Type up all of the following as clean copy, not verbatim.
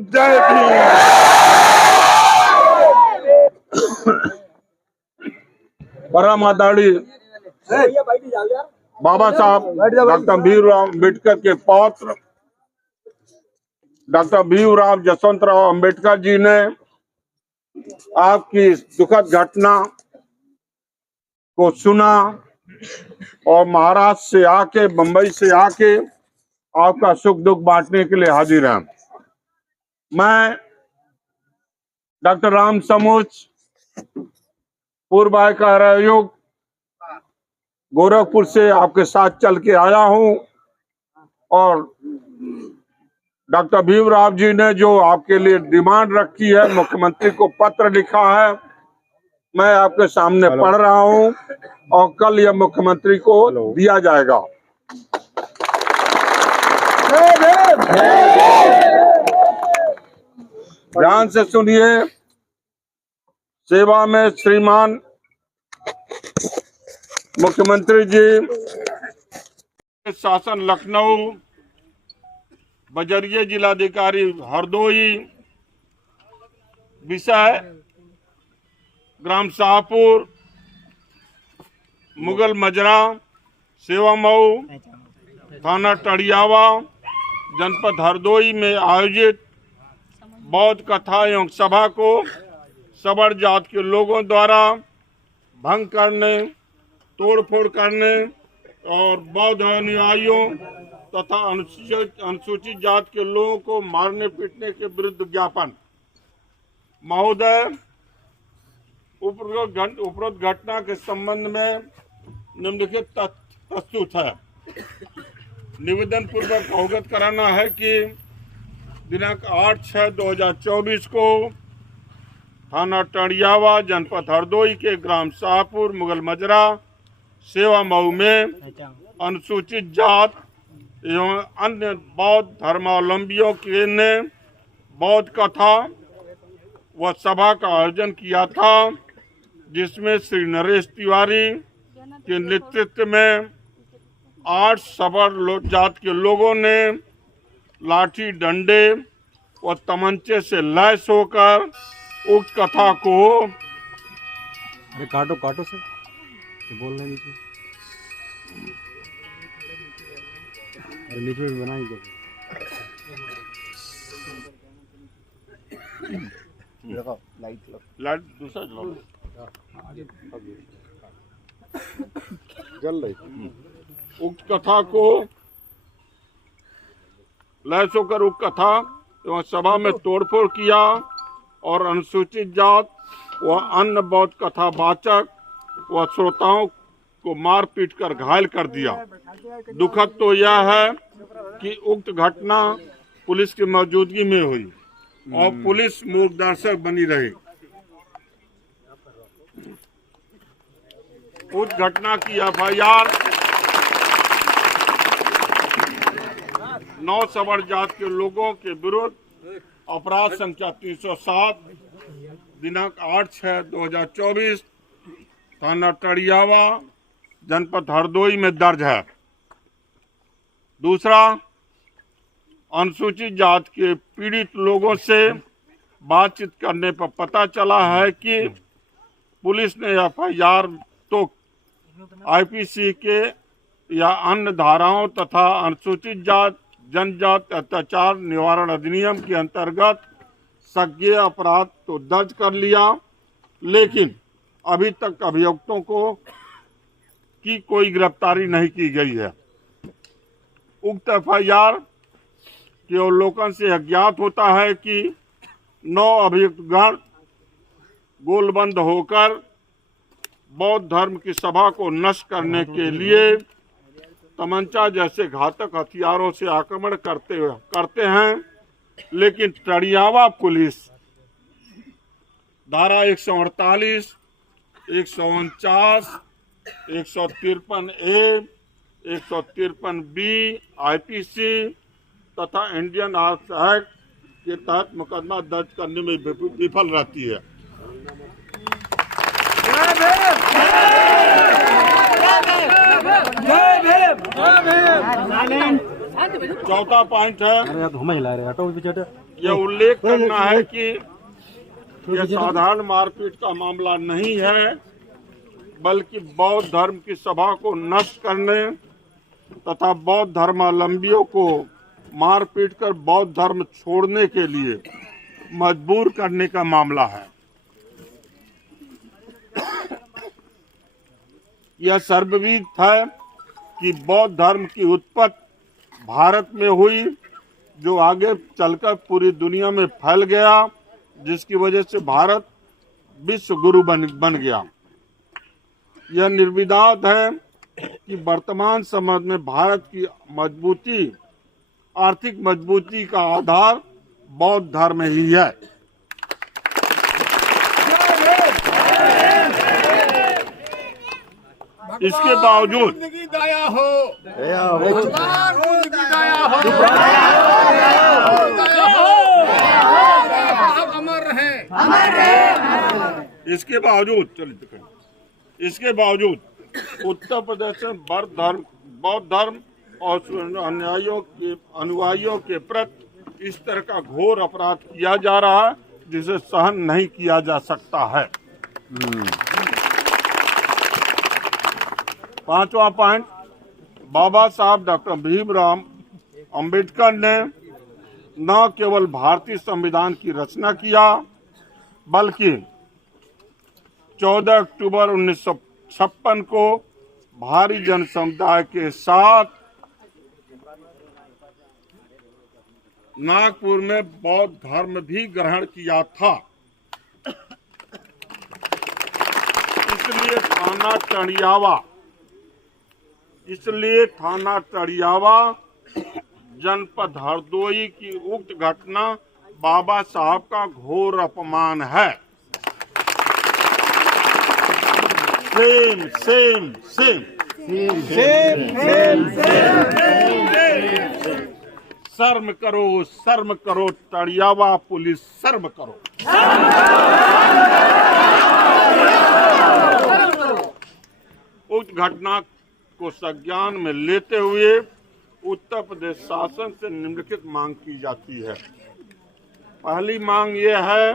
जय भीम। परम आदरणीय बाबा साहब डॉक्टर भीमराव अम्बेडकर के पौत्र डॉक्टर भीमराव जसवंतराव अम्बेडकर जी ने आपकी दुखद घटना को सुना और महाराष्ट्र से आके, बंबई से आके आपका सुख दुख बांटने के लिए हाजिर हैं। मैं डॉक्टर राम समूच, पूर्व आयकर आयोग, गोरखपुर से आपके साथ चल के आया हूं और डॉक्टर भीमराव जी ने जो आपके लिए डिमांड रखी है, मुख्यमंत्री को पत्र लिखा है, मैं आपके सामने पढ़ रहा हूं और कल यह मुख्यमंत्री को दिया जाएगा। ध्यान से सुनिए। सेवा में श्रीमान मुख्यमंत्री जी, शासन लखनऊ, बजरिया जिलाधिकारी हरदोई, विषय ग्राम शाहपुर, मुगल मजरा, सेवा मऊ, थाना टड़ियावा, जनपद हरदोई में आयोजित बौद्ध कथा एवं सभा को सवर्ण जात के लोगों द्वारा भंग करने, तोड़फोड़ करने और बौद्ध अनुयायियों तथा अनुसूचित जात के लोगों को मारने पीटने के विरुद्ध ज्ञापन। महोदय, उपरोक्त घटना के संबंध में निम्नलिखित तथ्य प्रस्तुत है। निवेदन पूर्वक अवगत कराना है कि दिनांक 8/6/2024 को थाना टड़ियावा, जनपद हरदोई के ग्राम शाहपुर, मुगल मजरा, सेवा मऊ में अनुसूचित जात एवं अन्य बौद्ध धर्मावलंबियों के ने बौद्ध कथा व सभा का आयोजन किया था, जिसमें श्री नरेश तिवारी के नेतृत्व में 8 सवर्ण जात के लोगों ने लाठी, डंडे व तमंचे से लैस होकर उक्त कथा को काटो से बोलने नीचे नीचे बनाएंगे। लाइट दूसरा जल रही। उक्त कथा को लैस होकर उक्त कथा एवं सभा में तोड़फोड़ किया और अनुसूचित जात व अन्य बौद्ध कथा वाचक व श्रोताओं को मार पीट कर घायल कर दिया। दुखद तो यह है कि उक्त घटना पुलिस की मौजूदगी में हुई और पुलिस मूक दर्शक बनी रही। उक्त घटना की FIR 9 सवर्ण जात के लोगों के विरुद्ध अपराध संख्या 307 दिनांक 8/6/2024 थाना टड़ियावा, जनपद हरदोई में दर्ज है। दूसरा, अनुसूचित जात के पीड़ित लोगों से बातचीत करने पर पता चला है कि पुलिस ने FIR तो IPC के या अन्य धाराओं तथा अनुसूचित जात जनजात अत्याचार निवारण अधिनियम के अंतर्गत संज्ञेय अपराध तो दर्ज कर लिया, लेकिन अभी तक अभियुक्तों की कोई गिरफ्तारी नहीं की गई है। उक्त FIR के अवलोकन से अज्ञात होता है कि 9 अभियुक्तगण गोलबंद होकर बौद्ध धर्म की सभा को नष्ट करने के लिए तमंचा जैसे घातक हथियारों से आक्रमण करते हैं, लेकिन टड़ियावा पुलिस धारा 148, 149, 153A, 153B IPC तथा इंडियन आर्म्स एक्ट के तहत मुकदमा दर्ज करने में विफल रहती है। चौथा पॉइंट है, अरे यार हम हिला रहे हैं, हटाओ पीछे हटो। यह उल्लेख करना है कि यह साधारण मारपीट का मामला नहीं है, बल्कि बौद्ध धर्म की सभा को नष्ट करने तथा बौद्ध धर्मावलंबियों को मारपीट कर बौद्ध धर्म छोड़ने के लिए मजबूर करने का मामला है। यह सर्वविदित है कि बौद्ध धर्म की उत्पत्ति भारत में हुई, जो आगे चलकर पूरी दुनिया में फैल गया, जिसकी वजह से भारत विश्व गुरु बन गया। यह निर्विवाद है कि वर्तमान समय में भारत की मजबूती, आर्थिक मजबूती का आधार बौद्ध धर्म ही है। इसके बावजूद दया हो, अमर रहे। इसके बावजूद उत्तर प्रदेश में बौद्ध धर्म और अनुयायियों के प्रति इस तरह का घोर अपराध किया जा रहा है, जिसे सहन नहीं किया जा सकता है। पांचवा पॉइंट, बाबा साहब डॉक्टर भीमराव अंबेडकर ने न केवल भारतीय संविधान की रचना किया, बल्कि 14 अक्टूबर 1956 को भारी जन समुदाय के साथ नागपुर में बौद्ध धर्म भी ग्रहण किया था। इसलिए थाना टड़ियावा जनपद हरदोई की उक्त घटना बाबा साहब का घोर अपमान है। सेम शर्म करो टड़ियावा पुलिस, शर्म करो। उक्त घटना को संज्ञान में लेते हुए उत्तर प्रदेश शासन से निम्नलिखित मांग की जाती है। पहली मांग यह है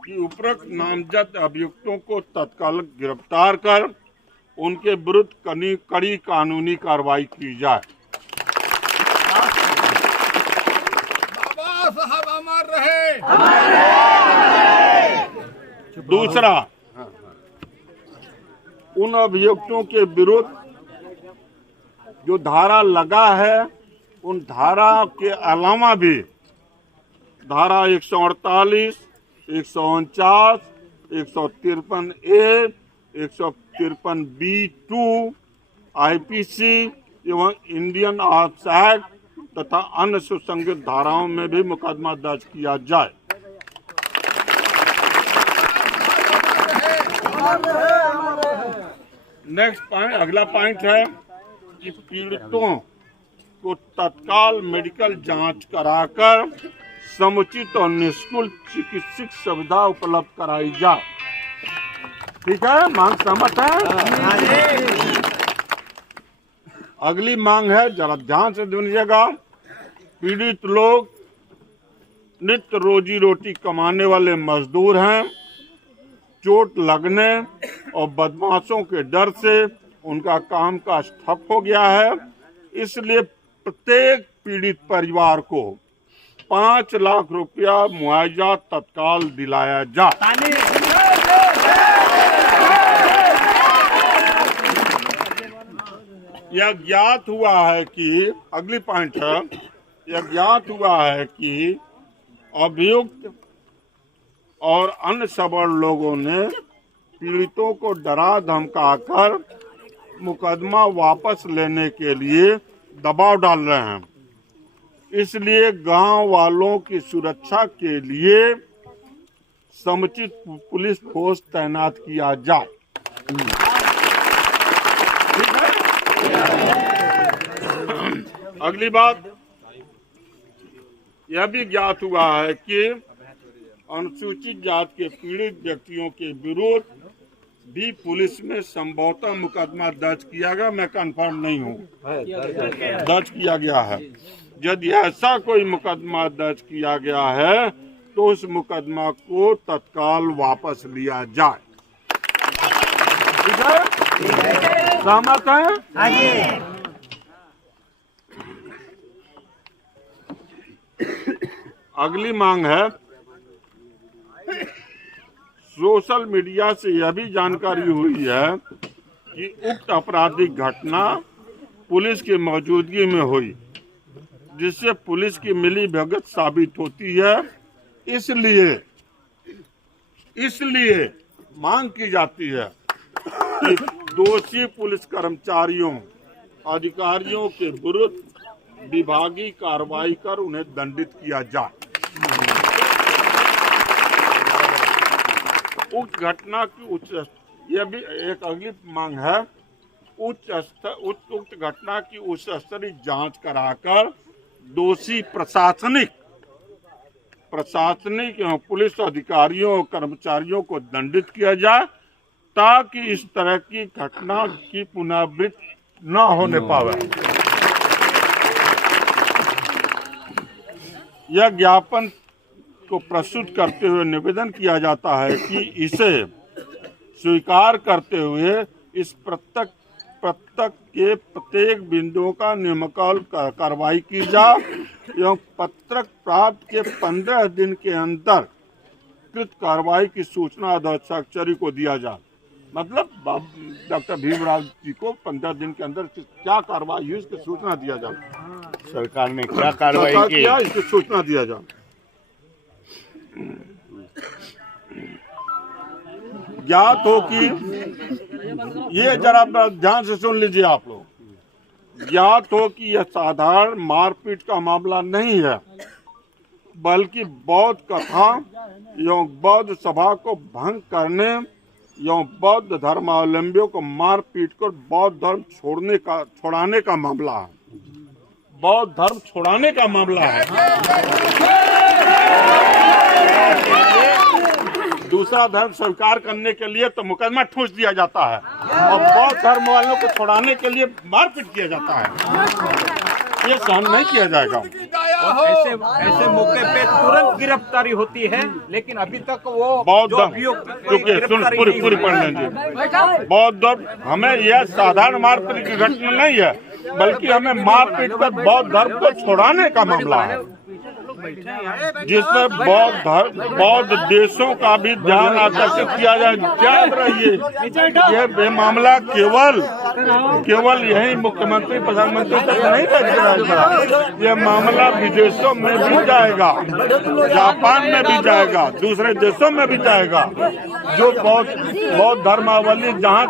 कि उपरोक्त नामजद अभियुक्तों को तत्काल गिरफ्तार कर उनके विरुद्ध कड़ी कानूनी कार्रवाई की जाए। बाबा साहब अमर रहे। दूसरा, उन अभियुक्तों के विरुद्ध जो धारा लगा है, उन धारा के अलावा भी धारा 148, 149, 153A, 153B2 IPC एवं इंडियन आर्म्स एक्ट तथा अन्य सुसंगत धाराओं में भी मुकदमा दर्ज किया जाए। नेक्स्ट पॉइंट, अगला पॉइंट है कि पीड़ितों को तत्काल मेडिकल जांच कराकर समुचित और निःशुल्क चिकित्सक सुविधा उपलब्ध कराई जाए। ठीक है, मांग सहमत है। अगली मांग है, जरा ध्यान से सुनिएगा। पीड़ित लोग नित्य रोजी रोटी कमाने वाले मजदूर हैं। चोट लगने और बदमाशों के डर से उनका कामकाज ठप हो गया है। इसलिए प्रत्येक पीड़ित परिवार को 5 लाख रुपया मुआवजा तत्काल दिलाया जाए। यह ज्ञात हुआ है कि, अगली पॉइंट है, यह ज्ञात हुआ है कि अभियुक्त और अन्य सबल लोगों ने पीड़ितों को डरा धमकाकर मुकदमा वापस लेने के लिए दबाव डाल रहे हैं। इसलिए गांव वालों की सुरक्षा के लिए समुचित पुलिस फोर्स तैनात किया जाए। ठीक है। अगली बात, यह भी ज्ञात हुआ है कि अनुसूचित जाति के पीड़ित व्यक्तियों के विरुद्ध भी पुलिस में संभवतः मुकदमा दर्ज किया गया, मैं कंफर्म नहीं हूँ, दर्ज किया गया है। यदि ऐसा कोई मुकदमा दर्ज किया गया है तो उस मुकदमा को तत्काल वापस लिया जाए। ठीक है, सहमत है? अगली मांग है, सोशल मीडिया से यह भी जानकारी हुई है कि उक्त आपराधिक घटना पुलिस की मौजूदगी में हुई, जिससे पुलिस की मिलीभगत साबित होती है। इसलिए मांग की जाती है कि दोषी पुलिस कर्मचारियों अधिकारियों के विरुद्ध विभागीय कार्रवाई कर उन्हें दंडित किया जाए। उक्त घटना की यह भी एक अगली मांग है, उक्त घटना की उच्च स्तरीय जांच कराकर दोषी प्रशासनिक एवं पुलिस अधिकारियों और कर्मचारियों को दंडित किया जाए, ताकि इस तरह की घटना की पुनरावृत्ति न होने पावे। यह ज्ञापन को प्रस्तुत करते हुए निवेदन किया जाता है कि इसे स्वीकार करते हुए इस प्रत्येक बिंदुओं का नियमकाल कार्रवाई की जाए एवं पत्रक प्राप्त के 15 दिन के अंदर कृत कार्रवाई की सूचना अध्यक्षाचार्य को दिया जाए। मतलब डॉक्टर भीमराव जी को 15 दिन के अंदर क्या कार्रवाई हुई इसकी सूचना दिया जाए। सरकार ने क्या कार्रवाई की इसकी सूचना दिया जाए। ज्ञात हो कि ये जरा ध्यान से सुन लीजिए आप लोग, ज्ञात हो कि यह साधारण मारपीट का मामला नहीं है, बल्कि बौद्ध कथा एवं बौद्ध सभा को भंग करने एवं बौद्ध धर्मावलंबियों को मार पीट कर बौद्ध धर्म छोड़ाने का मामला है। बौद्ध धर्म छोड़ाने का मामला है। दूसरा धर्म स्वीकार करने के लिए तो मुकदमा ठूस दिया जाता है और बौद्ध धर्म वालों को छोड़ाने के लिए मारपीट किया जाता है। ये सहन नहीं किया जाएगा। ऐसे मौके पे तुरंत गिरफ्तारी होती है, लेकिन अभी तक वो बौद्ध जो अभियुक्त कोई गिरफ्तारी नहीं पूरी पढ़ लेंगे। बौद्ध धर्म हमें यह साधारण मारपीट की घटना नहीं है, बल्कि हमें मारपीट कर बौद्ध धर्म को छोड़ाने का मामला है, जिसमें बौद्ध देशों का भी ध्यान आकर्षित किया जाए। याद रहिए, ये मामला केवल यही मुख्यमंत्री प्रधानमंत्री तक नहीं जाएगा, ये मामला विदेशों में भी जाएगा, जापान में भी जाएगा, दूसरे देशों में भी जाएगा। जो बौद्ध धर्मावली जहाँ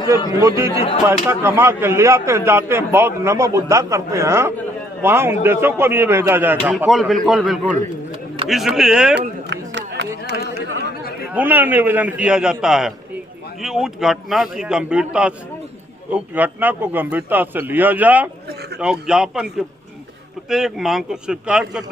से मोदी जी पैसा कमा के ले आते जाते हैं, बौद्ध नमो बुद्धा करते हैं, वहाँ उन देशों को भी ये भेजा जाएगा। बिल्कुल। इसलिए पुनः निवेदन किया जाता है कि उक्त घटना को गंभीरता से लिया जाए और ज्ञापन के प्रत्येक मांग को स्वीकार करते